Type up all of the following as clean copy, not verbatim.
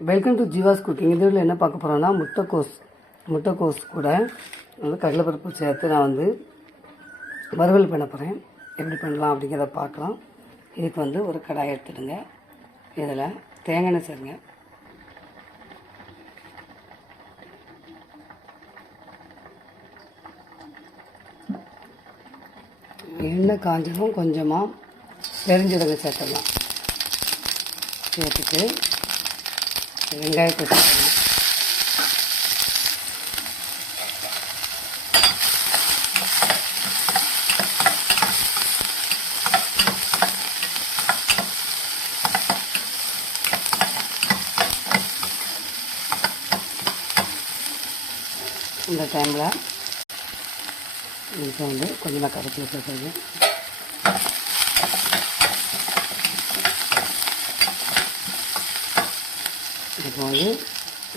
Welcome to Jeeva's cooking. இந்த வீடியோவில் என்ன பார்க்க போகிறோன்னா முட்டைக்கோஸ் கூட வந்து கடலைப்பருப்பு சேர்த்து நான் வந்து வறுவல் பண்ண போகிறேன். எப்படி பண்ணலாம் அப்படிங்கிறத பார்க்கலாம். இதுக்கு வந்து ஒரு கடாய் எடுத்துடுங்க. இதில் தேங்காய் எண்ணெய் சேருங்க. எண்ணெய் காஞ்சதும் கொஞ்சமாக பெருஞ்சீரகம் சேர்த்துடலாம். சேர்த்துட்டு வெங்காயத்தை சேர்த்துக்கலாம். இந்த டைமில் இப்போ வந்து கொஞ்சமாக கருவேப்பிலை சேர்த்துருங்க. இப்போ வந்து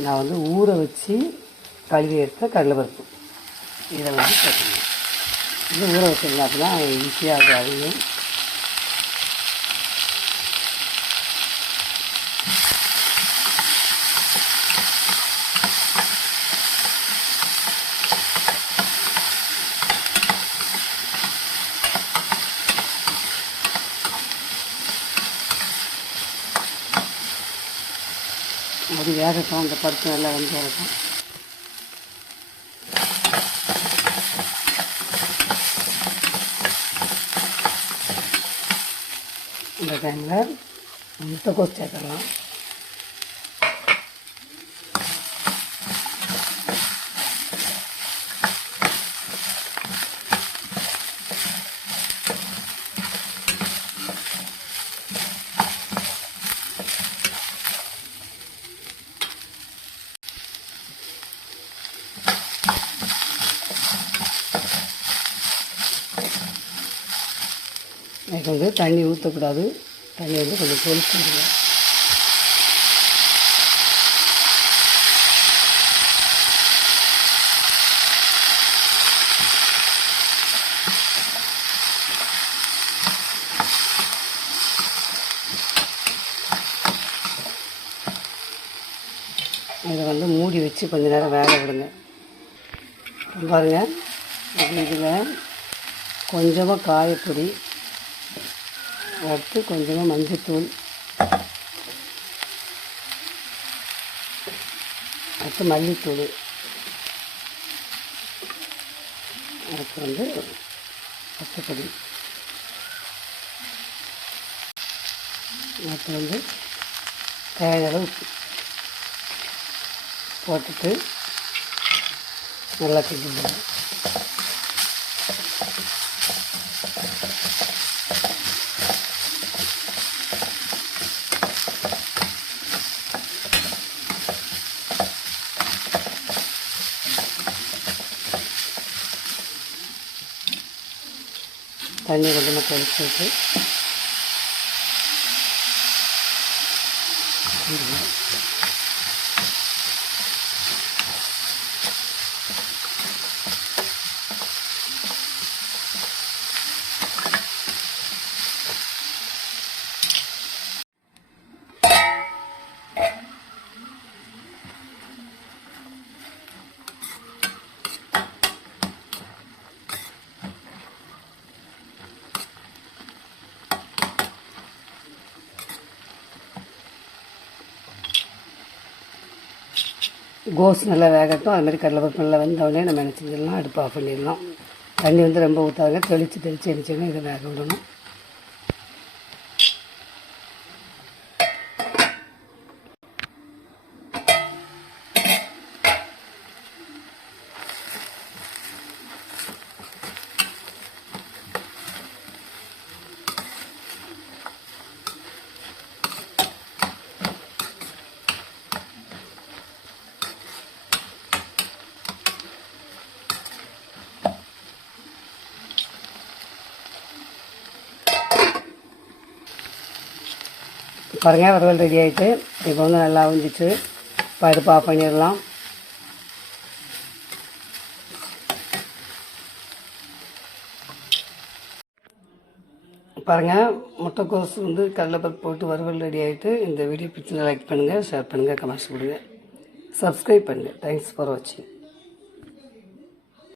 நான் வந்து ஊற வச்சு கழுவி எடுத்த கடலைப்பருப்பு இதை வந்து சேர்த்துக்கணும். இது ஊற வச்சுருங்க, அப்படின்னா ஈஸியாக அதையும் அது வேகட்டும். அந்த பருப்பு நல்லா வந்து வரட்டும். இந்த டைமில் முட்டைக்கோஸ் சேர்த்துடலாம். எனக்கு வந்து தண்ணி ஊற்றக்கூடாது. தண்ணி வந்து கொஞ்சம் தொளிச்சுடுங்க. இதை வந்து மூடி வச்சு கொஞ்சம் நேரம் வேக விடுங்க. பாருங்கள், இதில் கொஞ்சமாக காயப்பொடி, அடுத்து கொஞ்சமாக மஞ்சத்தூள், அடுத்து மல்லித்தூள், அடுத்து வந்து பச்சைப்பொடி, அடுத்து வந்து தேவையான உப்பு போட்டுட்டு நல்லா கிண்டிடுங்க. தண்ணி கொஞ்சமாக தெளிச்சுட்டு கோஸ் நல்லா வேகட்டும். அதுமாதிரி கடலைப்பருப்பு நல்லா வெந்தோடனே நம்ம என்ன செஞ்சிடலாம், அடுப்பு ஆஃப் பண்ணிடலாம். தண்ணி வந்து ரொம்ப ஊற்றாங்க. தெளித்து என்ன இதை வேக விடணும். பாருங்கள், வறுவல் ரெடி ஆகிட்டு இப்போ வந்து நல்லா வந்துச்சு. இப்போ அடுப்பு ஆஃப் பண்ணிடலாம். பாருங்கள், முட்டைக்கோஸ் வந்து கடலைப்பருப்பு போட்டு வறுவல் ரெடி ஆகிட்டு. இந்த வீடியோ பிடிச்சி லைக் பண்ணுங்கள், ஷேர் பண்ணுங்கள், கமெண்ட்ஸ் கொடுங்க, சப்ஸ்கிரைப் பண்ணுங்கள். தேங்க்ஸ் ஃபார் வாட்சிங்.